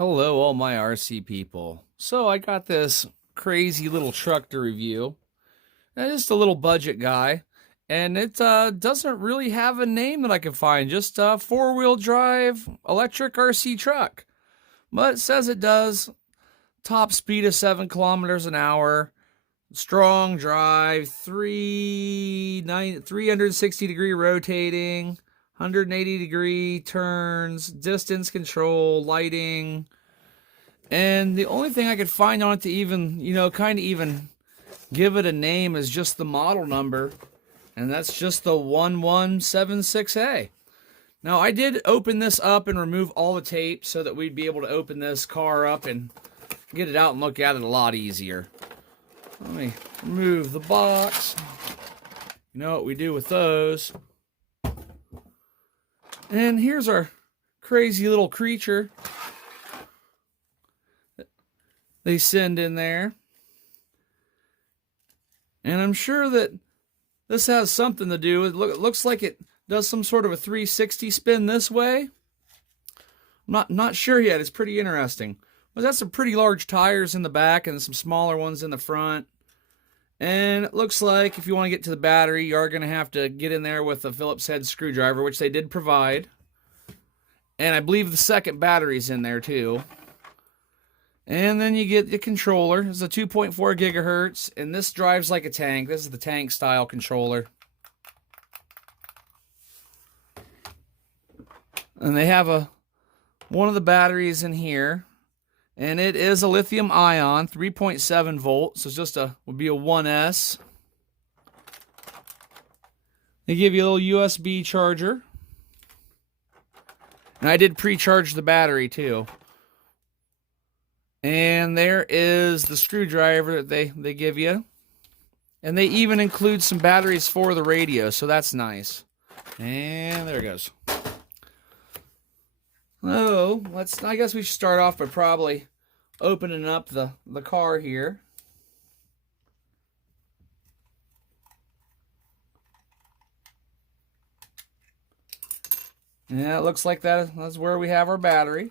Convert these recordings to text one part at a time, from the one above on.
Hello, all my RC people. So I got this crazy little truck to review. It's just a little budget guy, and it doesn't really have a name that I can find. Just a four-wheel drive electric RC truck. But it says it does top speed of 7 kilometers an hour, strong drive, 360-degree rotating, 180-degree turns, distance control, lighting. And the only thing I could find on it to even, kind of even give it a name is just the model number. And that's just the 1176A. Now, I did open this up and remove all the tape so that we'd be able to open this car up and get it out and look at it a lot easier. Let me remove the box. You know what we do with those. And here's our crazy little creature they send in there. And I'm sure that this has something to do with, it looks like it does some sort of a 360 spin this way. I'm not sure yet. It's pretty interesting. But that's some pretty large tires in the back and some smaller ones in the front. And it looks like if you want to get to the battery, you are going to have to get in there with a Phillips head screwdriver, which they did provide. And I believe the second battery's in there too. And then you get the controller. It's a 2.4 gigahertz, and this drives like a tank. This is the tank style controller. And they have one of the batteries in here, and it is a lithium ion, 3.7 volts. So it's just would be a 1S. They give you a little USB charger. And I did pre-charge the battery too. And there is the screwdriver that they give you. And they even include some batteries for the radio, so that's nice. And there it goes. Oh, I guess we should start off by probably opening up the car here. Yeah, it looks like that's where we have our battery.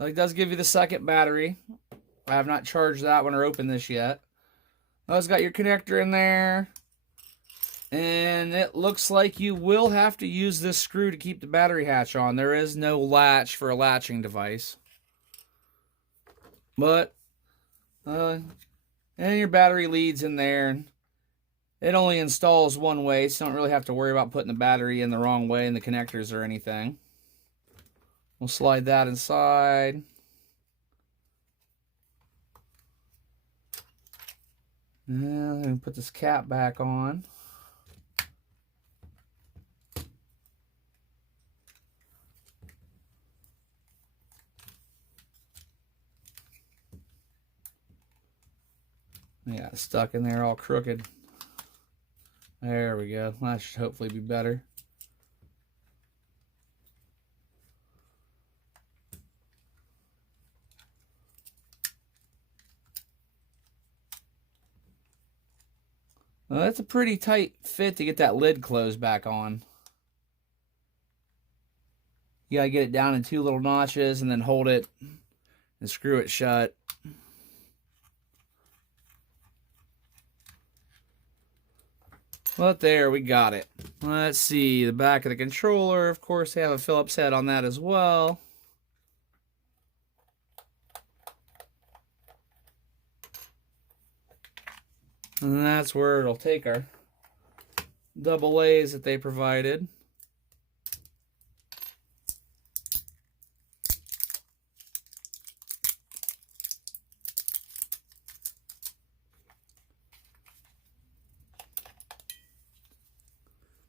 It does give you the second battery. I have not charged that one or opened this yet. Oh, it's got your connector in there. And it looks like you will have to use this screw to keep the battery hatch on. There is no latch for a latching device. But, and your battery leads in there. It only installs one way, so you don't really have to worry about putting the battery in the wrong way in the connectors or anything. We'll slide that inside. And then put this cap back on. Yeah, it's stuck in there all crooked. There we go. That should hopefully be better. Well, that's a pretty tight fit to get that lid closed back on. You gotta get it down in 2 little notches and then hold it and screw it shut. But there, we got it. Let's see, the back of the controller, of course, they have a Phillips head on that as well. And that's where it'll take our double A's that they provided.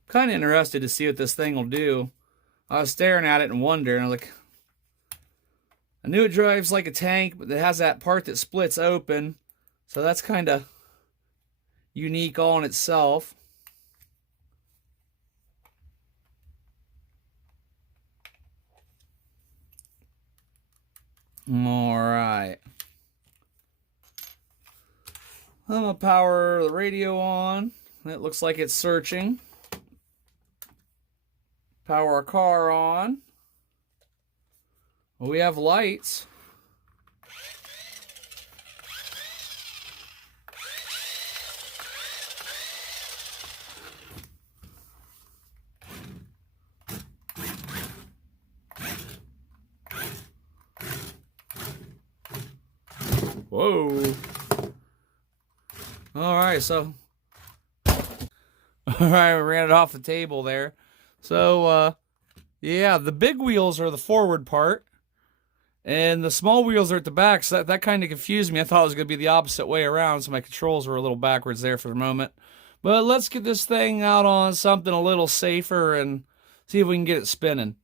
Kind of interested to see what this thing will do. I was staring at it and wondering, like, I knew it drives like a tank, but it has that part that splits open. So that's kind of unique all in itself. All right. I'm gonna power the radio on. It looks like it's searching. Power our car on. Well, we have lights. Whoa. All right, so all right, we ran it off the table there. So yeah, the big wheels are the forward part, and the small wheels are at the back. So that kind of confused me. I thought it was going to be the opposite way around, so my controls were a little backwards there for the moment. But let's get this thing out on something a little safer and see if we can get it spinning.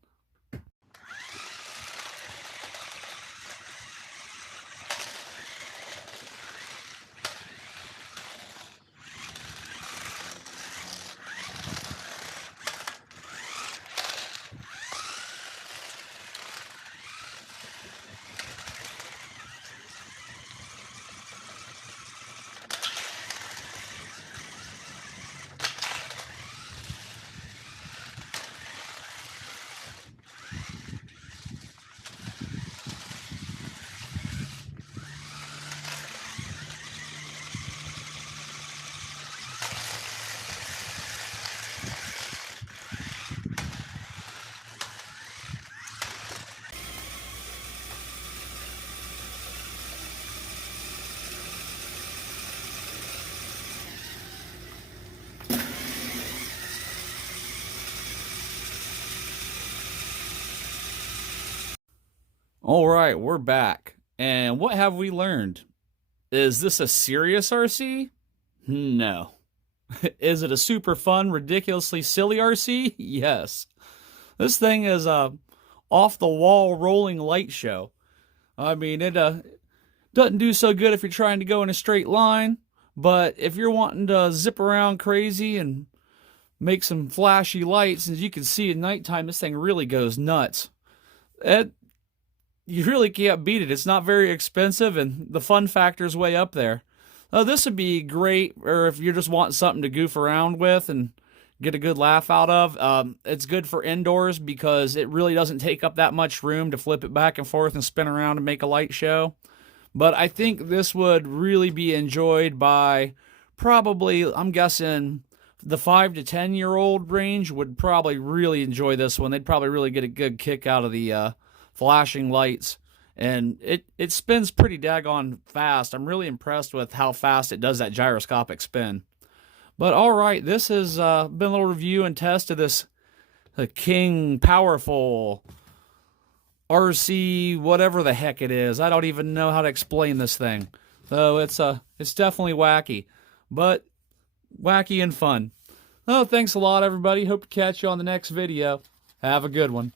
All right, we're back. And what have we learned? Is this a serious RC? No. Is it a super fun, ridiculously silly RC? Yes. This thing is a off-the-wall rolling light show. I mean, it doesn't do so good if you're trying to go in a straight line, but if you're wanting to zip around crazy and make some flashy lights, as you can see at nighttime, this thing really goes nuts. You really can't beat it. It's not very expensive, and the fun factor is way up there. This would be great, or if you're just wanting something to goof around with and get a good laugh out of. It's good for indoors because it really doesn't take up that much room to flip it back and forth and spin around and make a light show. But I think this would really be enjoyed by probably, I'm guessing, the 5 to 10-year-old range would probably really enjoy this one. They'd probably really get a good kick out of the flashing lights, and it spins pretty daggone fast. I'm really impressed with how fast it does that gyroscopic spin. But all right, this has been a little review and test of this King Powerful RC, whatever the heck it is. I don't even know how to explain this thing. So it's definitely wacky, but wacky and fun. Oh, thanks a lot, everybody. Hope to catch you on the next video. Have a good one.